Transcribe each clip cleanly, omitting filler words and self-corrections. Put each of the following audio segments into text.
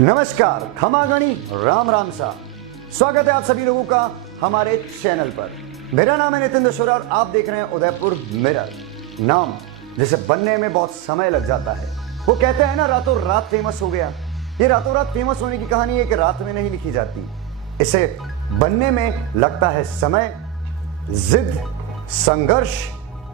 नमस्कार, खमागणी, राम राम सा। स्वागत है आप सभी लोगों का हमारे चैनल पर। मेरा नाम है नितिन दशोरा और आप देख रहे हैं उदयपुर मिरर। नाम जिसे बनने में बहुत समय लग जाता है। वो कहते हैं ना, रातों रात फेमस हो गया। ये रातों रात फेमस होने की कहानी है कि रात में नहीं लिखी जाती। इसे बनने में लगता है समय, जिद, संघर्ष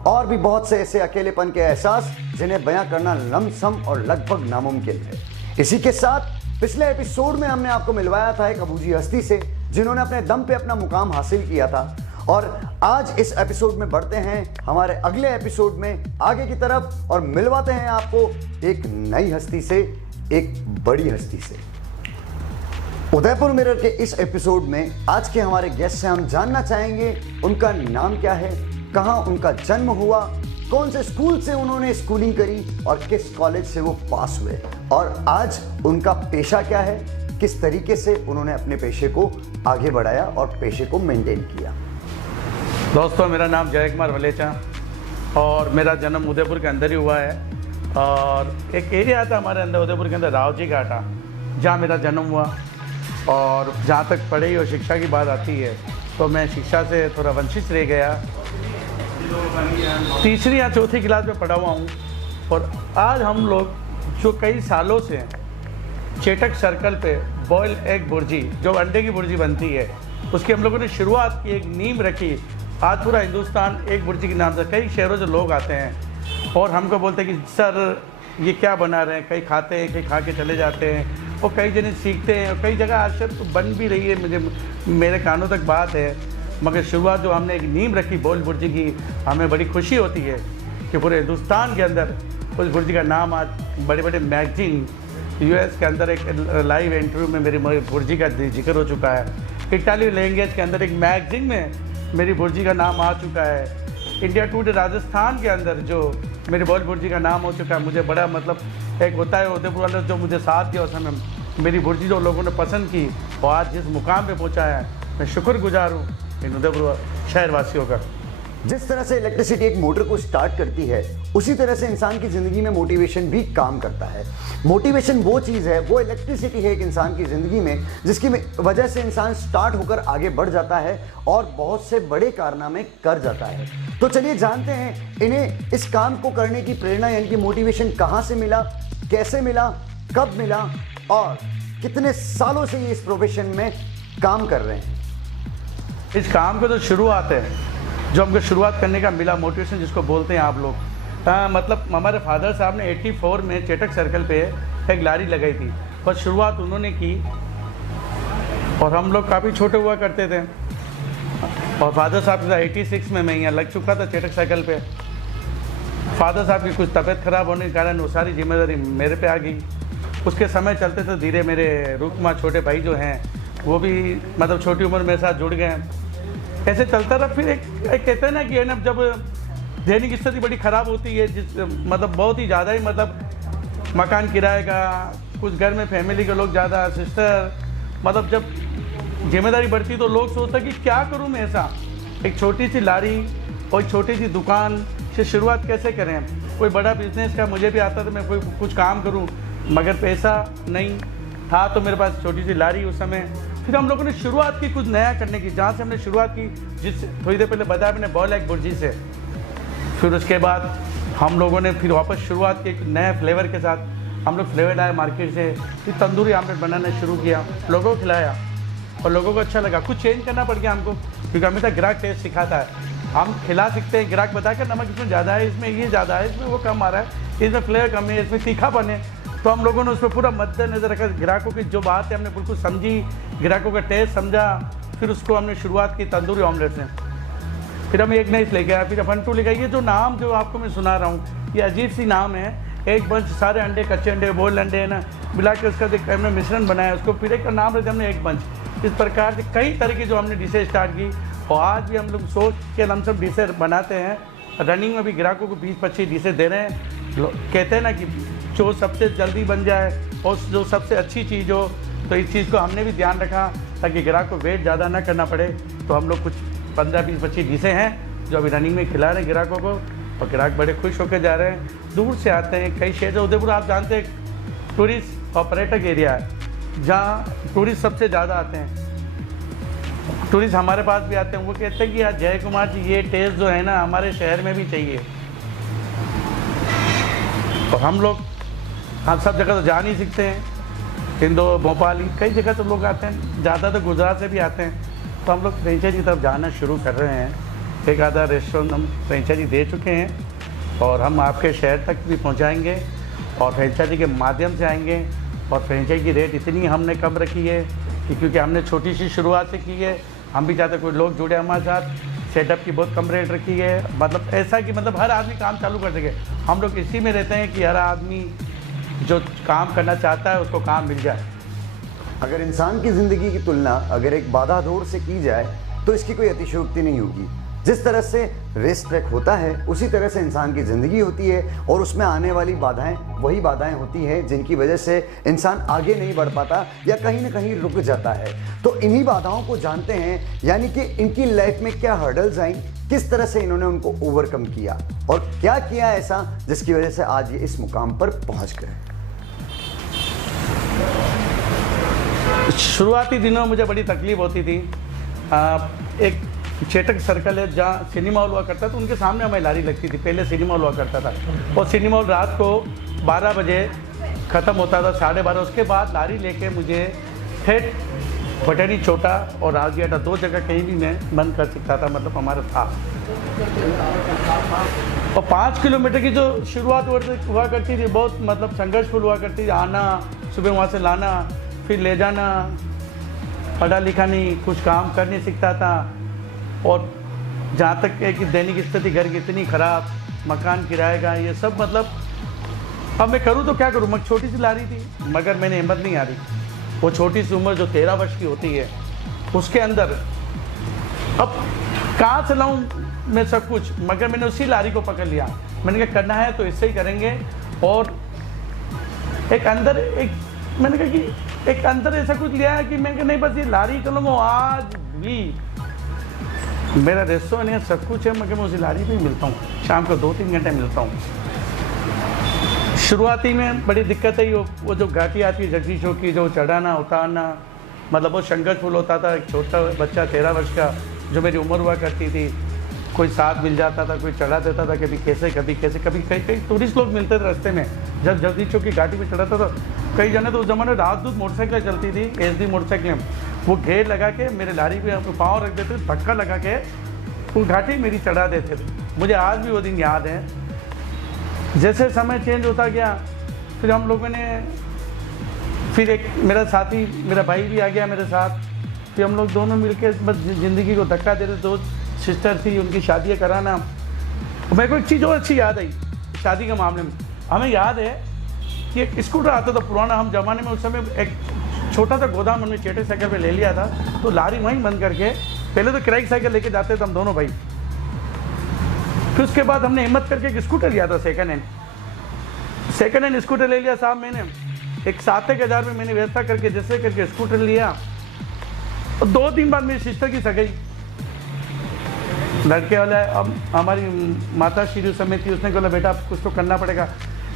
और भी बहुत से ऐसे अकेलेपन के एहसास जिन्हें बयां करना लमसम और लगभग नामुमकिन है। इसी के साथ पिछले एपिसोड में हमने आपको मिलवाया था एक अबूझी हस्ती से जिन्होंने अपने दम पे अपना मुकाम हासिल किया था। और आज इस एपिसोड में बढ़ते हैं हमारे अगले एपिसोड में आगे की तरफ और मिलवाते हैं आपको एक नई हस्ती से, एक बड़ी हस्ती से। उदयपुर मिरर के इस एपिसोड में आज के हमारे गेस्ट से हम जानना चाहेंगे उनका नाम क्या है, कहां उनका जन्म हुआ, कौन से स्कूल से उन्होंने स्कूलिंग करी और किस कॉलेज से वो पास हुए, और आज उनका पेशा क्या है, किस तरीके से उन्होंने अपने पेशे को आगे बढ़ाया और पेशे को मेंटेन किया। दोस्तों, मेरा नाम जय कुमार वलेचा और मेरा जन्म उदयपुर के अंदर ही हुआ है। और एक एरिया था हमारे अंदर उदयपुर के अंदर, रावजी घाटा, जहाँ मेरा जन्म हुआ। और जहाँ तक पढ़ाई और शिक्षा की बात आती है तो मैं शिक्षा से थोड़ा वंचित रह गया। तीसरी या चौथी क्लास में पढ़ा हुआ हूँ। और आज हम लोग जो कई सालों से चेटक सर्कल पे बॉयल एग भुर्जी, जो अंडे की भुर्जी बनती है, उसकी हम लोगों ने शुरुआत की, एक नींव रखी। आज पूरा हिंदुस्तान एक भुर्जी के नाम से कई शहरों से लोग आते हैं और हमको बोलते हैं कि सर ये क्या बना रहे हैं। कई खाते हैं, कई खा के चले जाते हैं और कई जने सीखते हैं और कई जगह आज तो बन भी रही है, मेरे कानों तक बात है। मगर शुरुआत जो हमने एक नींव रखी बॉयल भुर्जी की, हमें बड़ी खुशी होती है कि पूरे हिंदुस्तान के अंदर उस भुर्जी का नाम आज बड़े बड़े मैगजीन, यूएस के अंदर एक लाइव इंटरव्यू में मेरी भुर्जी का जिक्र हो चुका है। इटाली लैंग्वेज के अंदर एक मैगजीन में मेरी भुर्जी का नाम आ चुका है। इंडिया टुडे राजस्थान के अंदर जो मेरी बॉयल भुर्जी का नाम हो चुका है। मुझे बड़ा एक होता है उदयपुर वाले जो मुझे साथ दिया, उस समय मेरी भुर्जी जो लोगों ने पसंद की और आज जिस मुकाम पे पहुंचा है, मैं शुक्रगुजार हूँ इन उदयपुर शहरवासियों का। जिस तरह से इलेक्ट्रिसिटी एक मोटर को स्टार्ट करती है, उसी तरह से इंसान की ज़िंदगी में मोटिवेशन भी काम करता है। मोटिवेशन वो चीज़ है, वो इलेक्ट्रिसिटी है एक इंसान की ज़िंदगी में, जिसकी वजह से इंसान स्टार्ट होकर आगे बढ़ जाता है और बहुत से बड़े कारनामे कर जाता है। तो चलिए जानते हैं इन्हें इस काम को करने की प्रेरणा यानी कि मोटिवेशन कहाँ से मिला, कैसे मिला, कब मिला और कितने सालों से ये इस प्रोफेशन में काम कर रहे हैं। इस काम को तो शुरुआत है, जो हमको शुरुआत करने का मिला मोटिवेशन जिसको बोलते हैं आप लोग। मतलब हमारे फादर साहब ने 84 में चेटक सर्कल पे एक लारी लगाई थी और शुरुआत उन्होंने की। और हम लोग काफ़ी छोटे हुआ करते थे और फादर साहब के साथ 86 में मैं यहाँ लग चुका था चेटक सर्कल पे। फादर साहब की कुछ तबीयत खराब होने के कारण वो सारी जिम्मेदारी मेरे पे आ गई। उसके समय चलते तो धीरे मेरे रूपकुमार छोटे भाई जो हैं वो भी छोटी उम्र मेरे साथ जुड़ गए। ऐसे चलता रहा। फिर एक कहते हैं ना कि जब दैनिक स्थिति बड़ी ख़राब होती है, जिस बहुत ही ज़्यादा ही मकान किराए का, कुछ घर में फैमिली के लोग ज़्यादा, सिस्टर, जब जिम्मेदारी बढ़ती तो लोग सोचते कि क्या करूं मैं। ऐसा एक छोटी सी लारी और छोटी सी दुकान से शुरुआत कैसे करें। कोई बड़ा बिजनेस का मुझे भी आता था, मैं कोई कुछ काम करूं, मगर पैसा नहीं था तो मेरे पास छोटी सी लारी उस समय। फिर हम लोगों ने शुरुआत की कुछ नया करने की, जहाँ से हमने शुरुआत की, जिससे थोड़ी देर पहले बताया मैंने, बॉयल एग भुर्जी से। फिर उसके बाद हम लोगों ने फिर वापस शुरुआत की एक नए फ्लेवर के साथ। हम लोग फ्लेवर लाए मार्केट से, फिर तंदूरी आमलेट बनाना शुरू किया, लोगों को खिलाया और लोगों को अच्छा लगा। कुछ चेंज करना पड़ गया हमको, क्योंकि हमेशा ग्राहक टेस्ट सिखाता है। हम खिला सकते हैं, ग्राहक बताकर नमक इसमें ज़्यादा है, इसमें ये ज़्यादा है, इसमें वो कम आ रहा है, इसमें फ्लेवर कम है, इसमें तीखापन है। तो हम लोगों ने उस पर पूरा मद्देनजर रखा। ग्राहकों की जो बात है हमने बिल्कुल समझी, ग्राहकों का टेस्ट समझा। फिर उसको हमने शुरुआत की तंदूरी ऑमलेट से। फिर हम एक नई लेके आया, फिर फंटू लेके आया। ये जो नाम जो आपको मैं सुना रहा हूँ, ये अजीब सी नाम है। एक बंच सारे अंडे, कच्चे अंडे, बॉइल्ड अंडे है ना, मिला के उसका एक हमने मिश्रण बनाया, उसको फिर एक नाम रहते हमने एक बंच। इस प्रकार से कई तरह की जो हमने डिशेज स्टार्ट की और आज भी हम लोग सोच के हम सब डिशेज बनाते हैं। रनिंग में भी ग्राहकों को 20-25 डिशेज दे रहे हैं। कहते हैं ना कि जो सबसे जल्दी बन जाए और जो सबसे अच्छी चीज़ हो, तो इस चीज़ को हमने भी ध्यान रखा ताकि ग्राहक को वेट ज़्यादा ना करना पड़े। तो हम लोग कुछ 15-20-25 डिशें हैं जो अभी रनिंग में खिला रहे हैं ग्राहकों को और ग्राहक बड़े खुश होकर जा रहे हैं। दूर से आते हैं, कई शहर उदयपुर आप जानते हैं टूरिस्ट और पर्यटक एरिया है। जहाँ टूरिस्ट सबसे ज़्यादा आते हैं, टूरिस्ट हमारे पास भी आते हैं, वो कहते हैं कि यार जय कुमार जी ये टेस्ट जो है ना हमारे शहर में भी चाहिए। तो हम सब जगह तो जा नहीं सकते हैं, इंदौर भोपाल कई जगह तो लोग आते हैं, ज़्यादा तो गुजरात से भी आते हैं। तो हम लोग फ्रेंचाइजी की तरफ जाना शुरू कर रहे हैं। एक आधा रेस्टोरेंट हम फ्रेंचाइजी दे चुके हैं और हम आपके शहर तक भी पहुंचाएंगे और फ्रेंचाइजी के माध्यम से आएंगे। और फ्रेंचाइजी की रेट इतनी हमने कम रखी है कि क्योंकि हमने छोटी सी शुरुआत से की है, हम भी चाहते कोई लोग जुड़े हमारे साथ। सेटअप की बहुत कम रेट रखी है, मतलब ऐसा कि मतलब हर आदमी काम चालू कर सके। हम लोग इसी में रहते हैं कि हर आदमी जो काम करना चाहता है उसको काम मिल जाए। अगर इंसान की ज़िंदगी की तुलना अगर एक बाधा दौड़ से की जाए तो इसकी कोई अतिशयोक्ति नहीं होगी। जिस तरह से रेस ट्रैक होता है उसी तरह से इंसान की ज़िंदगी होती है और उसमें आने वाली बाधाएं वही बाधाएं होती हैं जिनकी वजह से इंसान आगे नहीं बढ़ पाता या कहीं ना कहीं रुक जाता है। तो इन्हीं बाधाओं को जानते हैं, यानी कि इनकी लाइफ में क्या हर्डल्स आई, किस तरह से इन्होंने उनको ओवरकम किया और क्या किया ऐसा जिसकी वजह से आज ये इस मुकाम पर पहुंच गए। शुरुआती दिनों में मुझे बड़ी तकलीफ होती थी। एक चेटक सर्कल है जहाँ सिनेमा हॉल हुआ करता था, तो उनके सामने हमें लारी लगती थी। पहले सिनेमा हॉल हुआ करता था और सिनेमा हॉल रात को 12 बजे ख़त्म होता था, 12:30। उसके बाद लारी लेके मुझे ठेठ भटरी चोटा और राजगीटा 2 जगह कहीं भी मैं बंद कर सकता था, मतलब हमारा था। और 5 किलोमीटर की जो शुरुआत हुआ करती थी बहुत मतलब संघर्षफुल हुआ करती थी। आना, सुबह वहाँ से लाना, फिर ले जाना, पढ़ा लिखा नहीं, कुछ काम कर नहीं सकता था। और जहाँ तक है कि दैनिक स्थिति घर की इतनी ख़राब, मकान किराए का, ये सब मतलब अब मैं करूँ तो क्या करूँ। मैं छोटी सी लारी थी मगर मैंने हिम्मत नहीं आ रही। वो छोटी सी उम्र जो 13 वर्ष की होती है उसके अंदर अब कहाँ से लाऊँ मैं सब कुछ, मगर मैंने उसी लारी को पकड़ लिया। मैंने कहा करना है तो इससे ही करेंगे। और मैंने कहा कि एक अंदर ऐसा कुछ लिया है कि मैंने कहा नहीं बस ये लारी चलूँगा। आज भी मेरा रेस्टोरेंट है, सब कुछ है, मगर मैं उसी लारी पे ही मिलता हूँ। शाम को 2-3 घंटे मिलता हूँ। शुरुआती में बड़ी दिक्कत है वो जो घाटी आती है जगदीशों की, जो चढ़ाना उतारना, मतलब वो संघर्षफुल होता था। एक छोटा बच्चा 13 वर्ष का जो मेरी उम्र हुआ करती थी, कोई साथ मिल जाता था, कोई चढ़ा देता था, कभी कैसे कभी कई टूरिस्ट लोग मिलते थे रास्ते में। जब जगदीशों की घाटी में चढ़ाता था कई जने तो उस जमाने राजदूत मोटरसाइकिलें चलती थी, SD मोटरसाइकिलें, वो घेर लगा के मेरे लारी पे पाँव रख देते थे, धक्का लगा के वो घाटी मेरी चढ़ा देते थे। मुझे आज भी वो दिन याद है। जैसे समय चेंज होता गया फिर हम लोगों ने, फिर एक मेरा साथी, मेरा भाई भी आ गया मेरे साथ। फिर हम लोग दोनों मिलके बस ज़िंदगी को धक्का देते। 2 सिस्टर थी, उनकी शादियाँ कराना। मेरे को एक चीज़ और अच्छी याद आई शादी के मामले में। हमें याद है कि एक स्कूटर आता था पुराना, हम जमाने में उस समय एक छोटा सा गोदाम हमने चेटे साइकिल पे ले लिया था, तो लारी वहीं बंद करके पहले तो किराए की साइकिल लेके जाते थे हम दोनों भाई। फिर उसके बाद हमने हिम्मत करके एक स्कूटर लिया था, सेकंड हैंड स्कूटर ले लिया साहब। मैंने एक 7,000 में मैंने व्यवस्था करके जैसे करके स्कूटर लिया। और 2 दिन बाद मेरी सिस्टर की सगाई, लड़के वाला अब हमारी माता श्री उस समय थी, उसने बोला बेटा कुछ तो करना पड़ेगा।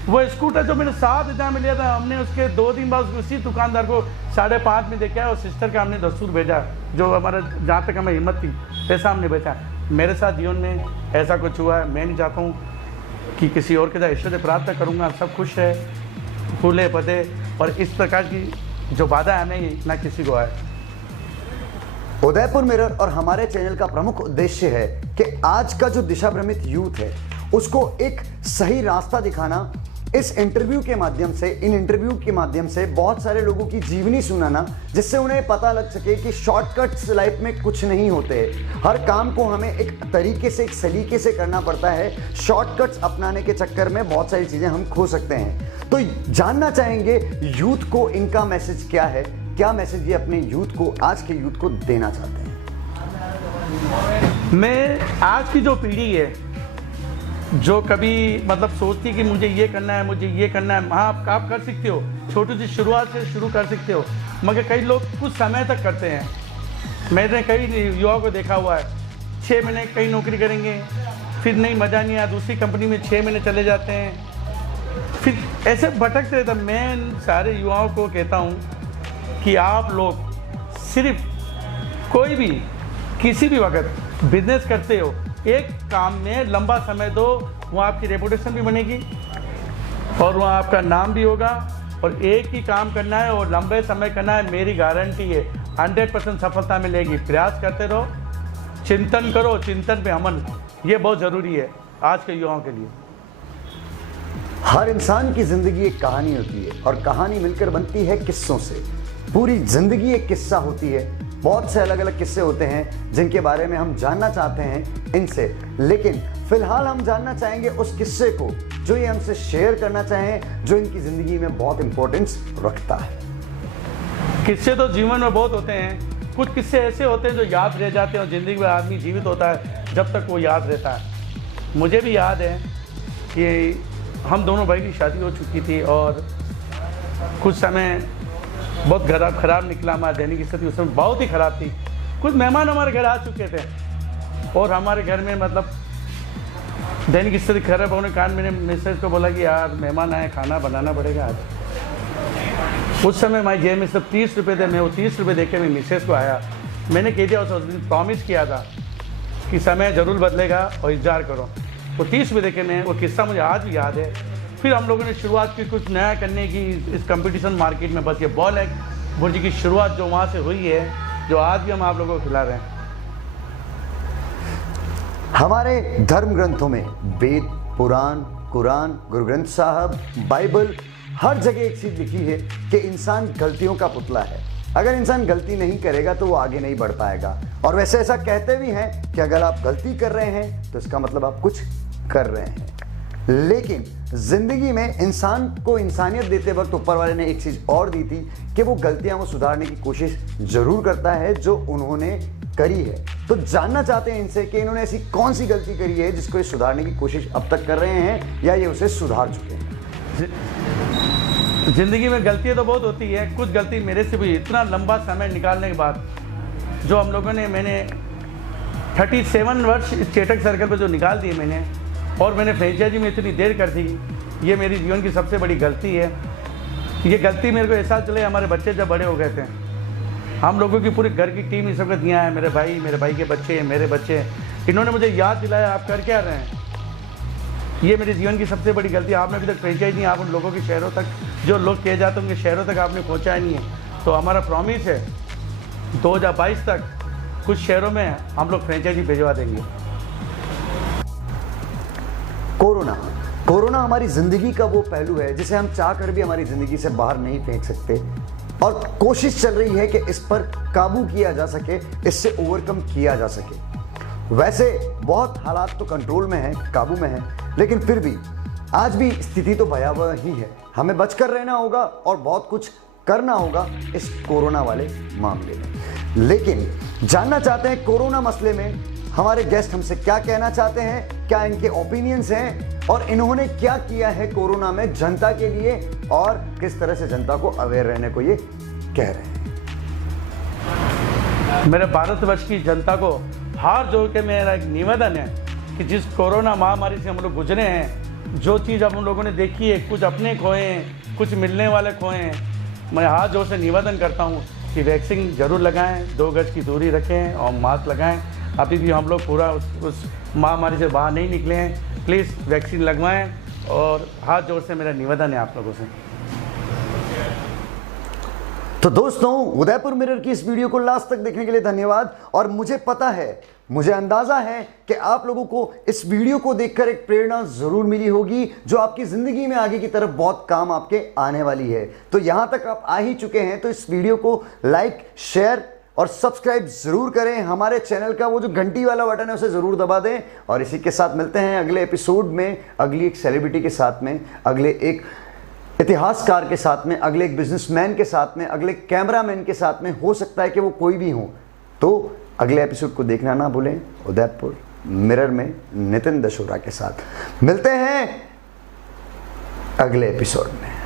वो स्कूटर जो मैंने 7,000 में लिया था, हमने उसके 2 दिन बाद उसी दुकानदार को 5.5 में देखा और सिस्टर का हमने दस्तूर भेजा, जो हमारा जहाँ तक हमें हिम्मत थी पैसा हमने बेचा। मेरे साथ जीवन में ऐसा कुछ हुआ है। मैं नहीं चाहता हूँ कि किसी और के साथ ऐश्वर्य प्राप्त करूँगा। सब खुश है, फूले पदे, और इस प्रकार की जो बाधा है हमें ना किसी को आए। उदयपुर मिरर और हमारे चैनल का प्रमुख उद्देश्य है कि आज का जो दिशा भ्रमित यूथ है उसको एक सही रास्ता दिखाना। इस इंटरव्यू के माध्यम से, इन इंटरव्यू के माध्यम से बहुत सारे लोगों की जीवनी सुनाना, जिससे उन्हें पता लग सके कि शॉर्टकट्स लाइफ में कुछ नहीं होते। हर काम को हमें एक तरीके से, एक सलीके से करना पड़ता है। शॉर्टकट्स अपनाने के चक्कर में बहुत सारी चीज़ें हम खो सकते हैं। तो जानना चाहेंगे यूथ को इनका मैसेज क्या है, क्या मैसेज ये अपने यूथ को, आज के यूथ को देना चाहते हैं। मैं आज की जो पीढ़ी है जो कभी मतलब सोचती कि मुझे ये करना है, मुझे ये करना है, हाँ आप कर सकते हो, छोटी सी शुरुआत से शुरू कर सकते हो, मगर कई लोग कुछ समय तक करते हैं। मैंने कई युवाओं को देखा हुआ है, 6 महीने कहीं नौकरी करेंगे, फिर नहीं मज़ा नहीं आया, दूसरी कंपनी में 6 महीने चले जाते हैं, फिर ऐसे भटकते रहते। मैं सारे युवाओं को कहता हूँ कि आप लोग सिर्फ कोई भी किसी भी वक्त बिजनेस करते हो, एक काम में लंबा समय दो, वहाँ आपकी रेपुटेशन भी बनेगी और वहाँ आपका नाम भी होगा। और एक ही काम करना है और लंबे समय करना है, मेरी गारंटी है 100% सफलता मिलेगी। प्रयास करते रहो, चिंतन करो, चिंतन पे अमन, ये बहुत ज़रूरी है आज के युवाओं के लिए। हर इंसान की जिंदगी एक कहानी होती है और कहानी मिलकर बनती है किस्सों से। पूरी जिंदगी एक किस्सा होती है। बहुत से अलग अलग किस्से होते हैं जिनके बारे में हम जानना चाहते हैं इनसे, लेकिन फिलहाल हम जानना चाहेंगे उस किस्से को जो ये हमसे शेयर करना चाहें, जो इनकी जिंदगी में बहुत इंपॉर्टेंस रखता है। किस्से तो जीवन में बहुत होते हैं, कुछ किस्से ऐसे होते हैं जो याद रह जाते हैं और ज़िंदगी में आदमी जीवित होता है जब तक वो याद रहता है। मुझे भी याद है कि हम दोनों भाई की शादी हो चुकी थी और कुछ समय बहुत ख़राब निकला, हमारा दैनिक स्थिति उस समय बहुत ही ख़राब थी। कुछ मेहमान हमारे घर आ चुके थे और हमारे घर में मतलब दैनिक स्थिति खराब होने के कारण मैंने मिसेज को बोला कि यार मेहमान आए, खाना बनाना पड़ेगा आज। उस समय हमारी जेब में सिर्फ 30 रुपये थे। मैं वो 30 रुपये देके मैं मिसेज को आया, मैंने कह दिया उस दिन प्रॉमिस किया था कि समय ज़रूर बदलेगा और इंतजार करो। वो 30 रुपये देके मैं, वो किस्सा मुझे आज भी याद है। फिर हम लोगों ने शुरुआत की कुछ नया करने की इस कंपटीशन मार्केट में। बस ये बॉल एग भुर्जी की शुरुआत जो वहाँ से हुई है, जो आज भी हम आप लोगों को खिला रहे हैं। हमारे धर्म ग्रंथों में वेद, पुराण, कुरान, गुरु ग्रंथ साहब, बाइबल, हर जगह एक चीज लिखी है कि इंसान गलतियों का पुतला है। अगर इंसान गलती नहीं करेगा तो वो आगे नहीं बढ़ पाएगा। और वैसे ऐसा कहते भी हैं कि अगर आप गलती कर रहे हैं तो इसका मतलब आप कुछ कर रहे हैं। लेकिन जिंदगी में इंसान को इंसानियत देते वक्त ऊपर वाले ने एक चीज और दी थी कि वो गलतियां वो सुधारने की कोशिश जरूर करता है जो उन्होंने करी है। तो जानना चाहते हैं इनसे कि इन्होंने ऐसी कौन सी गलती करी है जिसको ये सुधारने की कोशिश अब तक कर रहे हैं या ये उसे सुधार चुके हैं। जिंदगी में गलतियां तो बहुत होती है, कुछ गलती मेरे से भी। इतना लंबा समय निकालने के बाद जो हम लोगों ने, मैंने 37 वर्ष इस चेटक सर्कल पर जो निकाल दिए मैंने, और मैंने फ्रेंचाइजी में इतनी देर कर दी, ये मेरी जीवन की सबसे बड़ी गलती है। ये गलती मेरे को एहसास चले हमारे बच्चे जब बड़े हो गए थे, हम लोगों की पूरी घर की टीम इस वक्त दिया है, मेरे भाई के बच्चे, मेरे बच्चे, इन्होंने मुझे याद दिलाया आप कर क्या रहे हैं। ये मेरे जीवन की सबसे बड़ी गलती। आपने अभी तक फ्रेंचाइज नहीं, आप उन लोगों के शहरों तक, जो लोग कहे जाते होंगे शहरों तक आपने पहुँचाया नहीं है। तो हमारा प्रॉमिस है 2022 तक कुछ शहरों में हम लोग फ्रेंचाइजी भिजवा देंगे। कोरोना हमारी जिंदगी का वो पहलू है जिसे हम चाह कर भी हमारी जिंदगी से बाहर नहीं फेंक सकते, और कोशिश चल रही है कि इस पर काबू किया जा सके, इससे ओवरकम किया जा सके। वैसे बहुत हालात तो कंट्रोल में है, काबू में है, लेकिन फिर भी आज भी स्थिति तो भयावह ही है। हमें बचकर रहना होगा और बहुत कुछ करना होगा इस कोरोना वाले मामले में। लेकिन जानना चाहते हैं कोरोना मसले में हमारे गेस्ट हमसे क्या कहना चाहते हैं, क्या इनके ओपिनियंस हैं और इन्होंने क्या किया है कोरोना में जनता के लिए, और किस तरह से जनता को अवेयर रहने को ये कह रहे हैं। मेरे भारतवर्ष की जनता को हाथ जोड़ के मेरा एक निवेदन है कि जिस कोरोना महामारी से हम लोग गुजरे हैं, जो चीज़ अब हम लोगों ने देखी है, कुछ अपने खोए हैं, कुछ मिलने वाले खोए हैं, मैं हाथ जोड़ से निवेदन करता हूँ कि वैक्सीन जरूर लगाएं, 2 गज की दूरी रखें और मास्क लगाएं। अभी भी हम लोग पूरा उस महामारी से बाहर नहीं निकले हैं, प्लीज़ वैक्सीन लगवाएं, और हाथ जोड़ से मेरा निवेदन है आप लोगों से। तो दोस्तों, उदयपुर मिरर की इस वीडियो को लास्ट तक देखने के लिए धन्यवाद। और मुझे पता है, मुझे अंदाजा है कि आप लोगों को इस वीडियो को देखकर एक प्रेरणा जरूर मिली होगी जो आपकी जिंदगी में आगे की तरफ बहुत काम आपके आने वाली है। तो यहां तक आप आ ही चुके हैं तो इस वीडियो को लाइक, शेयर और सब्सक्राइब जरूर करें। हमारे चैनल का वो जो घंटी वाला बटन है उसे जरूर दबा दें। और इसी के साथ मिलते हैं अगले एपिसोड में, अगली एक सेलिब्रिटी के साथ में, अगले एक इतिहासकार के साथ में, अगले एक बिजनेसमैन के साथ में, अगले कैमरामैन के साथ में। हो सकता है कि वो कोई भी हो। तो अगले एपिसोड को देखना ना भूलें। उदयपुर मिरर में नितिन दशोरा के साथ मिलते हैं अगले एपिसोड में।